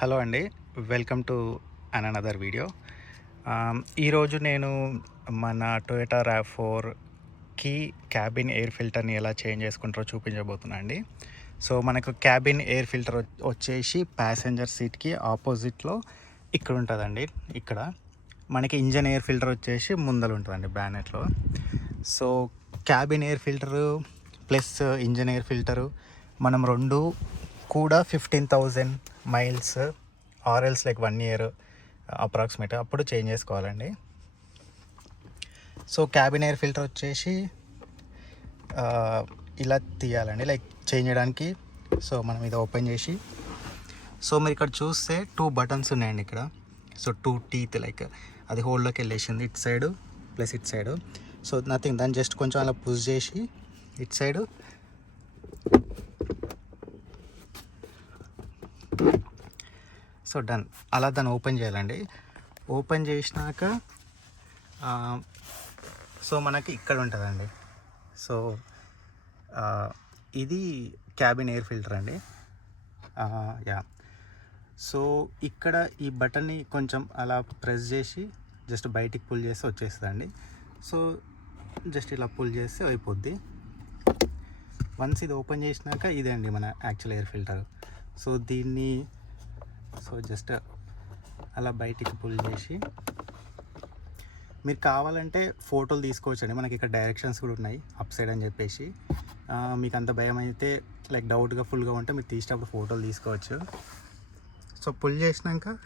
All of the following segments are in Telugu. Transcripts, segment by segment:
హలో అండి. Welcome to another video. ఈరోజు నేను మన టొయోటా RAV4కి క్యాబిన్ ఎయిర్ ఫిల్టర్ని ఎలా చేంజ్ చేసుకుంటారో చూపించబోతున్నా అండి. సో మనకు క్యాబిన్ ఎయిర్ ఫిల్టర్ వచ్చేసి ప్యాసింజర్ సీట్కి ఆపోజిట్లో ఇక్కడ ఉంటుందండి. ఇక్కడ మనకి ఇంజన్ ఎయిర్ ఫిల్టర్ వచ్చేసి ముందర ఉంటుందండి బ్యానెట్లో. So cabin air filter plus engine air filter మనం రెండు కూడా 15,000 miles or else like 1 year approximate అప్పుడు చేంజ్ చేసుకోవాలండి. సో క్యాబిన్ ఎయిర్ ఫిల్టర్ వచ్చేసి ఇలా తీయాలండి, లైక్ చేంజ్ చేయడానికి. సో మనం ఇది ఓపెన్ చేసి, సో మీరు ఇక్కడ చూస్తే 2 బటన్స్ ఉన్నాయండి ఇక్కడ. సో 2 టీత్ లైక్ అది హోల్డ్లోకి వెళ్ళేసింది, ఇటు సైడు ప్లస్ ఇటు సైడు. సో నథింగ్, దాన్ని జస్ట్ కొంచెం అలా పుష్ చేసి ఇటు సైడు సో డన్. అలా దాన్ని ఓపెన్ చేయాలండి. ఓపెన్ చేసినాక సో మనకి ఇక్కడ ఉంటుందండి. సో ఇది క్యాబిన్ ఎయిర్ ఫిల్టర్ అండి. యా. సో ఇక్కడ ఈ బటన్ని కొంచెం అలా ప్రెస్ చేసి జస్ట్ బయటికి పుల్ చేస్తే వచ్చేస్తుందండి. సో జస్ట్ ఇలా పుల్ చేస్తే అయిపోద్ది. వన్స్ ఇది ఓపెన్ చేసినాక ఇదే అండి మన యాక్చువల్ ఎయిర్ ఫిల్టర్. సో దీన్ని సో జస్ట్ అలా బయటికి పుల్ చేసి మీరు కావాలంటే ఫోటోలు తీసుకోవచ్చండి. మనకి ఇక్కడ డైరెక్షన్స్ కూడా ఉన్నాయి అప్ సైడ్ అని చెప్పేసి. మీకు అంత భయం అయితే లైక్ డౌట్గా ఫుల్గా ఉంటే మీరు తీసేటప్పుడు ఫోటోలు తీసుకోవచ్చు. సో పుల్ చేసినాక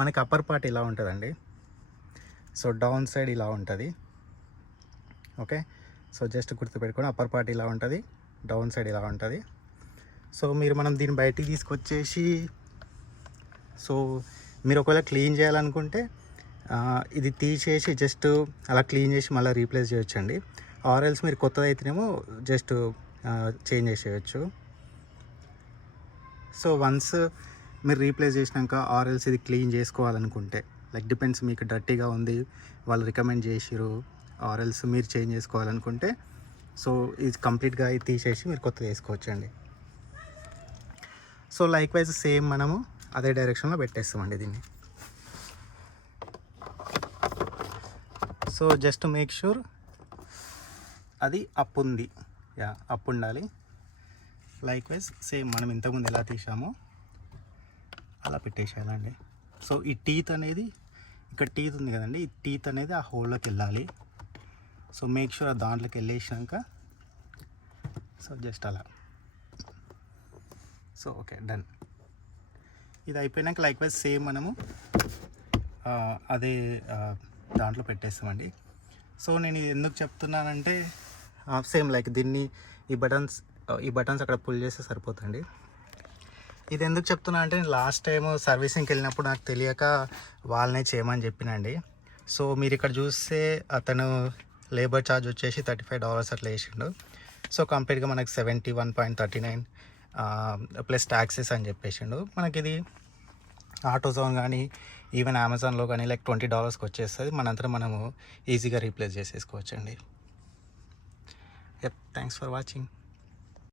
మనకి అప్పర్ పార్ట్ ఇలా ఉంటుందండి. సో డౌన్ సైడ్ ఇలా ఉంటుంది. ఓకే, సో జస్ట్ గుర్తుపెట్టుకొని అప్పర్ పార్ట్ ఇలా ఉంటుంది, డౌన్ సైడ్ ఇలా ఉంటుంది. సో మనం దీన్ని బయటికి తీసుకొచ్చేసి, సో మీరు ఒకవేళ క్లీన్ చేయాలనుకుంటే ఇది తీసేసి జస్ట్ అలా క్లీన్ చేసి మళ్ళీ రీప్లేస్ చేయొచ్చండి. ఆర్ఎల్స్ మీరు కొత్తది అయితేనేమో జస్ట్ చేంజ్ చేసేయచ్చు. సో వన్స్ మీరు రీప్లేస్ చేసినాక ఆర్ఎల్స్ ఇది క్లీన్ చేసుకోవాలనుకుంటే లైక్ డిపెండ్స్, మీకు డర్టీగా ఉంది వాళ్ళు రికమెండ్ చేసిరు, ఆర్ఎల్స్ మీరు చేంజ్ చేసుకోవాలనుకుంటే సో ఇది కంప్లీట్గా ఇది తీసేసి మీరు కొత్తది వేసుకోవచ్చండి. సో లైక్ వైజ్ సేమ్ మనము అదే డైరెక్షన్లో పెట్టేస్తామండి దీన్ని. సో జస్ట్ మేక్ షూర్ అది అప్ ఉంది, యా అప్ ఉండాలి. లైక్ వైజ్ సేమ్ మనం ఇంతకుముందు ఎలా తీసామో అలా పెట్టేసేయాలండి. సో ఈ టీత్ అనేది ఇక్కడ టీత్ ఉంది కదండి, ఈ టీత్ అనేది ఆ హోల్లోకి వెళ్ళాలి. సో మేక్ షూర్ దాంట్లోకి వెళ్ళేసినాక సో జస్ట్ అలా. So okay done. ఇది అయిపోయినాక లైక్ వైజ్ సేమ్ మనము అదే దాంట్లో పెట్టేస్తామండి. సో నేను ఇది ఎందుకు చెప్తున్నానంటే సేమ్ లైక్ దీన్ని ఈ బటన్స్ అక్కడ పుల్ చేస్తే సరిపోతుంది. ఇది ఎందుకు చెప్తున్నా అంటే నేను లాస్ట్ టైం సర్వీసింగ్కి వెళ్ళినప్పుడు నాకు తెలియక వాళ్ళనే చేయమని చెప్పినండి. సో మీరు ఇక్కడ చూస్తే అతను లేబర్ ఛార్జ్ వచ్చేసి $35 అట్లా వేసిండు. సో కంప్లీట్గా మనకి 71.39 ప్లస్ ట్యాక్సెస్ అని చెప్పేసిండు. మనకి ఇది ఆటోజోన్ కానీ ఈవెన్ అమెజాన్లో కానీ లైక్ $20కి వచ్చేస్తుంది. మనంతా మనము ఈజీగా రీప్లేస్ చేసేసుకోవచ్చండి. Thanks for watching.